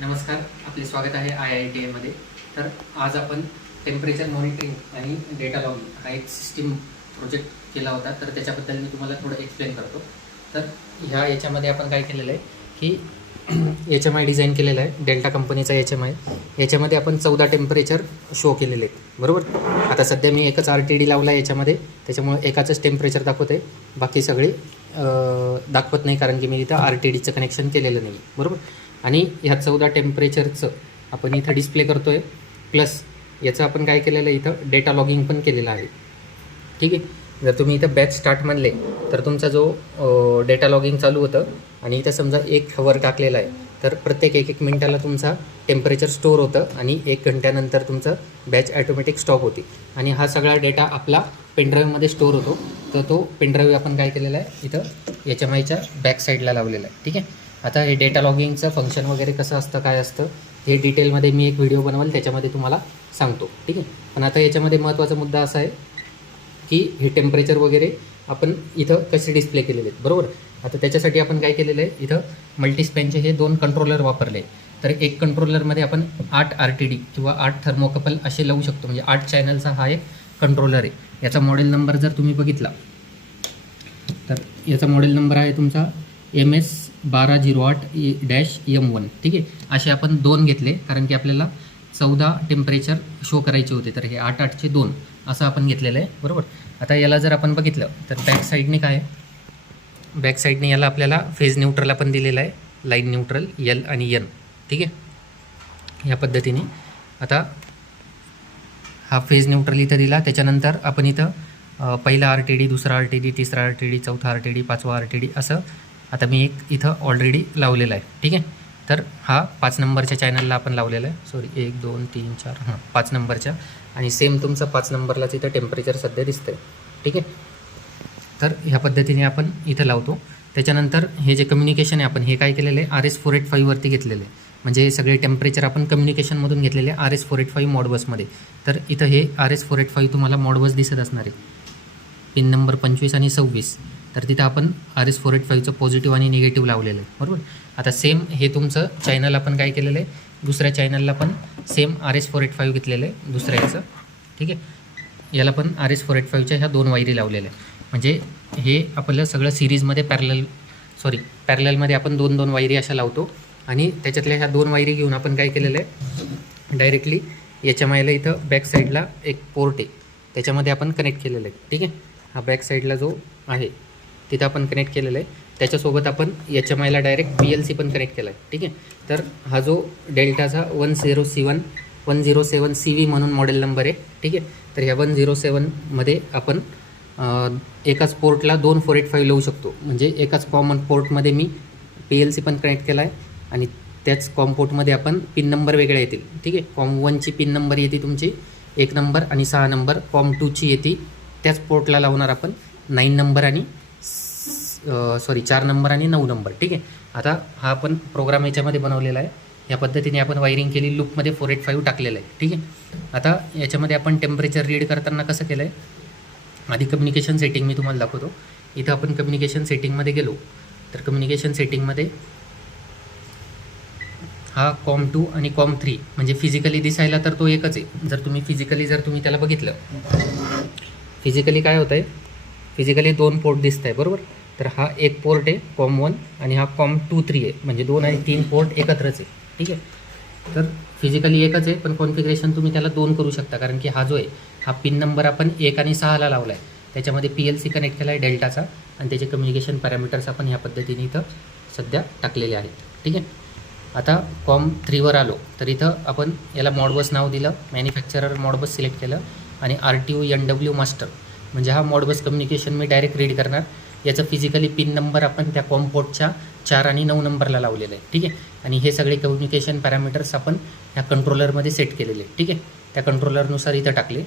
नमस्कार, आपले स्वागत आहे IITA मध्ये. तर आज आपण टेम्परेचर मॉनिटरिंग आणि डेटा लॉगिंग हा एक सिस्टीम प्रोजेक्ट केला होता. तर त्याच्याबद्दल मी तुम्हाला थोडं एक्सप्लेन करतो. तर याच्यामध्ये आपण काय केलेलं आहे की HMI डिझाईन केलेला आहे, डेल्टा कंपनीचा HMI. याच्यामध्ये आपण 14 टेम्परेचर शो केलेले आहेत, बरोबर. आता सध्या मी एकच RTD लावला आहे याच्यामध्ये, त्याच्यामुळे एकाचंच टेम्परेचर दाखवते, बाकी सगळे दाखवत नाही, कारण की मी इथं RTDचं कनेक्शन केलेलं नाही, बरोबर. आणि ह्या 14 टेम्परेचरचं आपण इथं डिस्प्ले करतो आहे. प्लस याचं आपण काय केलेलं आहे, इथं डेटा लॉगिंग पण केलेलं आहे, ठीक आहे. जर तुम्ही इथं बॅच स्टार्ट म्हणले तर तुमचा जो डेटा लॉगिंग चालू होतं आणि इथं समजा 1 हवर टाकलेला आहे, तर प्रत्येक 1 मिनिटाला तुमचा टेम्परेचर स्टोअर होतं आणि 1 घंट्यानंतर तुमचं बॅच ॲटोमॅटिक स्टॉप होती. आणि हा सगळा डेटा आपला पेनड्राईव्हमध्ये स्टोअर होतो. तर तो पेनड्राईव्ह आपण काय केलेला आहे, इथं HMIच्या बॅक साईडला लावलेला आहे, ठीक आहे. आता हे डेटा लॉगिंगचं फंक्शन वगैरे कसं असतं, काय असतं, हे डिटेलमध्ये मी एक व्हिडिओ बनवाल, त्याच्यामध्ये तुम्हाला सांगतो, ठीक आहे. पण आता याच्यामध्ये महत्त्वाचा मुद्दा असा आहे की हे टेम्परेचर वगैरे आपण इथं कसे डिस्प्ले केलेले आहेत, बरोबर. आता त्याच्यासाठी आपण काय केलेलं आहे, इथं मल्टीस्पॅनचे हे 2 कंट्रोलर वापरले. तर एक कंट्रोलरमध्ये आपण 8 RTD किंवा 8 थर्मोकपल असे लावू शकतो, म्हणजे 8 चॅनलचा हा एक कंट्रोलर आहे. याचा मॉडेल नंबर जर तुम्ही बघितला तर याचा मॉडेल नंबर आहे तुमचा MS1208-M1, ठीक आहे. असे आपण 2 घेतले, कारण की आपल्याला 14 टेम्परेचर शो करायचे होते, तर हे 8-8चे 2 असं आपण घेतलेलं आहे, बरोबर. आता याला जर आपण बघितलं तर बॅक साईडने काय आहे, बॅक साईडने याला आपल्याला फेज न्यूट्रल आपण दिलेला आहे, लाईन न्यूट्रल L आणि N, ठीक आहे. या पद्धतीने आता हा फेज न्यूट्रल इथं दिला. त्याच्यानंतर आपण इथं पहिला RTD, दुसरा RTD, तिसरा RTD, चौथा RTD, पाचवा RTD असं आता मी एक इथं ऑलरेडी लावलेला आहे, ठीक आहे. तर हा 5 नंबरच्या चॅनलला आपण लावलेला आहे, सॉरी 1 2 3 4 5 नंबरच्या, आणि सेम तुमचा 5 नंबरलाच इथं टेम्परेचर सध्या दिसतं आहे, ठीक आहे. तर ह्या पद्धतीने आपण इथं लावतो. त्याच्यानंतर हे जे कम्युनिकेशन आहे आपण हे काय केलेलं आहे, RS485 वरती घेतलेलं आहे, म्हणजे हे सगळे टेम्परेचर आपण कम्युनिकेशनमधून घेतलेले आहे RS485 मॉडबसमध्ये. तर इथं हे RS485 तुम्हाला मॉडबस दिसत असणार आहे, पिन नंबर 25 आणि 26. तर तिथं आपण RS485चं पॉझिटिव्ह आणि निगेटिव्ह लावलेलं आहे, बरोबर. आता सेम हे तुमचं चॅनल आपण काय केलेलं आहे, दुसऱ्या चॅनलला पण सेम RS485 घेतलेलं आहे दुसऱ्या याचं, ठीक आहे. याला पण RS485च्या ह्या 2 वायरी लावलेल्या आहे, म्हणजे हे आपलं सगळं सिरीजमध्ये पॅरललमध्ये आपण 2-2 वायरी अशा लावतो. आणि त्याच्यातल्या ह्या 2 वायरी घेऊन आपण काय केलेलं आहे, डायरेक्टली HMIला इथं बॅक साईडला एक पोर्ट आहे, त्याच्यामध्ये आपण कनेक्ट केलेलं आहे, ठीक आहे. हा बॅक साईडला जो आहे तिथं आपण कनेक्ट केलेलं आहे. त्याच्यासोबत आपण HMIला डायरेक्ट PLC पण कनेक्ट केला आहे, ठीक आहे. तर हा जो डेल्टाचा 107 CV म्हणून मॉडेल नंबर आहे, ठीक आहे. तर ह्या 107मध्ये आपण एकाच पोर्टला 2 485 लावू शकतो, म्हणजे एकाच कॉमन पोर्टमध्ये मी PLC पण कनेक्ट केला आहे आणि त्याच कॉम पोर्टमध्ये आपण पिन नंबर वेगळ्या येतील, ठीक आहे. कॉम 1ची पिन नंबर येते तुमची 1 नंबर आणि 6 नंबर, कॉम 2ची येते त्याच पोर्टला लावणार आपण 9 नंबर आणि 4 नंबर आणि 9 नंबर, ठीक आहे. आता हा आपण प्रोग्राम याच्यामध्ये बनवलेला आहे, या पद्धतीने आपण वायरिंग केली, लूपमध्ये 485 टाकलेलं आहे, ठीक आहे. आता याच्यामध्ये आपण टेम्परेचर रीड करताना कसं केलं आहे, आधी कम्युनिकेशन सेटिंग मी तुम्हाला दाखवतो. इथं आपण कम्युनिकेशन सेटिंगमध्ये गेलो तर कम्युनिकेशन सेटिंगमध्ये हा कॉम 2 आणि कॉम 3 म्हणजे फिजिकली दिसायला तर तो एकच आहे. जर तुम्ही त्याला बघितलं, फिजिकली काय होतं आहे, फिजिकली 2 पोर्ट दिसत आहे, बरोबर. तर हा एक पोर्ट आहे कॉम 1 आणि हा कॉम 2 3 आहे, म्हणजे 2 आणि 3 पोर्ट एकत्रच आहे, ठीक आहे. तर फिजिकली एकच आहे, पण कॉन्फिगरेशन तुम्ही त्याला 2 करू शकता, कारण की हा जो आहे हा पिन नंबर आपण 1 आणि 6ला लावला आहे, त्याच्यामध्ये PLC कनेक्ट केला आहे डेल्टाचा, आणि त्याचे कम्युनिकेशन पॅरामीटर्स आपण ह्या पद्धतीने इथं सध्या टाकलेले आहेत, ठीक आहे. आता कॉम 3वर आलो तर इथं आपण याला मॉडबस नाव दिलं, मॅन्युफॅक्चरर मॉडबस सिलेक्ट केलं आणि RTU NW मास्टर, म्हणजे हा मॉडबस कम्युनिकेशन मी डायरेक्ट रीड करणार. याचं फिजिकली पिन नंबर आपण त्या कॉम पोर्टच्या 4 आणि 9 नंबरला लावलेलं आहे, ठीक आहे. आणि हे सगळे कम्युनिकेशन पॅरामीटर्स आपण ह्या कंट्रोलरमध्ये सेट केलेले, ठीक आहे. त्या कंट्रोलरनुसार इथं टाकले,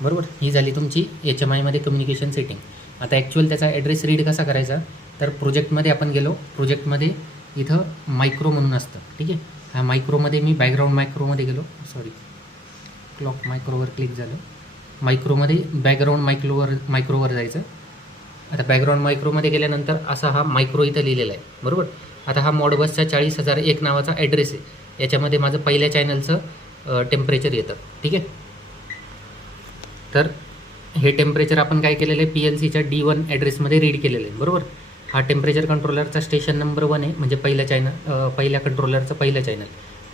बरोबर. ही झाली तुमची HMIमध्ये कम्युनिकेशन सेटिंग. आता ॲक्च्युअल त्याचा ॲड्रेस रीड कसा करायचा, तर प्रोजेक्टमध्ये आपण गेलो, प्रोजेक्टमध्ये इथं मायक्रो म्हणून असतं, ठीक आहे. ह्या मायक्रोमध्ये मी बॅकग्राऊंड मायक्रोमध्ये गेलो, क्लॉक मायक्रोवर क्लिक झालं, मायक्रोमध्ये बॅकग्राऊंड मायक्रोवर जायचं. आता बॅकग्राऊंड मायक्रोमध्ये गेल्यानंतर असा हा मायक्रो इथं लिहिलेला आहे, बरोबर. आता हा मॉडबसचा 40,001 नावाचा ॲड्रेस आहे, याच्यामध्ये माझं पहिल्या चॅनलचं टेम्परेचर येतं. ठीक आहे. तर हे टेम्परेचर आपण काय केलेलं आहे, PLCच्या D1 ॲड्रेसमध्ये रीड केलेलं आहे, बरोबर. हा टेम्परेचर कंट्रोलरचा स्टेशन नंबर 1 आहे, म्हणजे पहिल्या कंट्रोलरचं पहिलं चॅनल.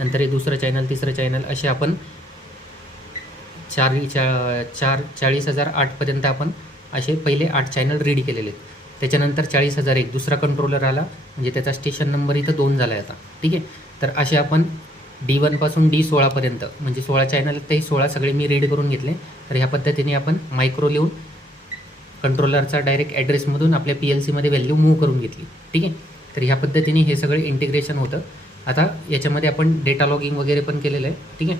नंतर हे दुसरं चॅनल, तिसरं चॅनल, असे आपण 40,008पर्यंत आपण असे पहिले 8 चॅनल रीड केलेले आहेत. त्याच्यानंतर 40,001 दुसरा कंट्रोलर आला, म्हणजे त्याचा स्टेशन नंबर इथं 2 झाला आहे आता. ठीक आहे. तर असे आपण D1 पासून D16पर्यंत, म्हणजे 16 चॅनल, ते 16 सगळे मी रीड करून घेतले. तर ह्या पद्धतीने आपण मायक्रो लिहून कंट्रोलरचा डायरेक्ट ॲड्रेसमधून आपल्या PLCमध्ये व्हॅल्यू मूव्ह करून घेतली. ठीक आहे. तर ह्या पद्धतीने हे सगळे इंटिग्रेशन होतं. आता याच्यामध्ये आपण डेटा लॉगिंग वगैरे पण केलेलं आहे. ठीक आहे.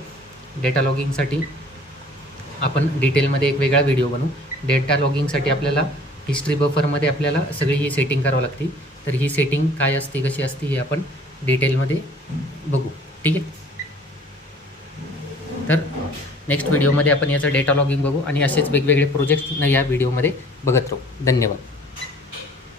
डेटा लॉगिंगसाठी आपण डिटेलमध्ये एक वेगळा व्हिडिओ बनवू. डेटा लॉगिंगसाठी आपल्याला हिस्ट्री बफरमध्ये आपल्याला सगळी ही सेटिंग करावं लागते. तर ही सेटिंग काय असते, कशी असते, हे आपण डिटेलमध्ये बघू. ठीक आहे. तर नेक्स्ट व्हिडिओमध्ये आपण याचं डेटा लॉगिंग बघू आणि असेच वेगवेगळे प्रोजेक्ट्स या व्हिडिओमध्ये बघत राहू. धन्यवाद.